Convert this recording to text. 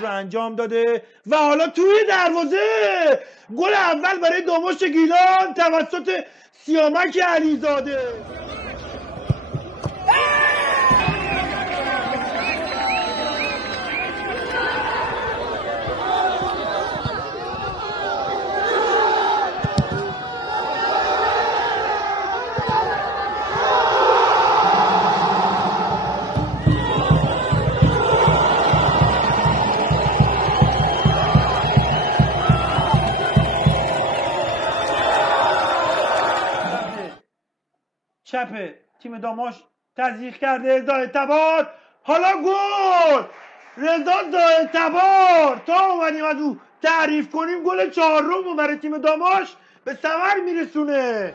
رو انجام داده و حالا توی دروازه گل اول برای دامشق گیلان توسط سیامک علیزاده. چپ تیم داماش تضییق کرده رضا تبار، حالا گل رضا تبار. تا اومدیم از او تعریف کنیم گل چهارم برای تیم داماش به ثمر میرسونه.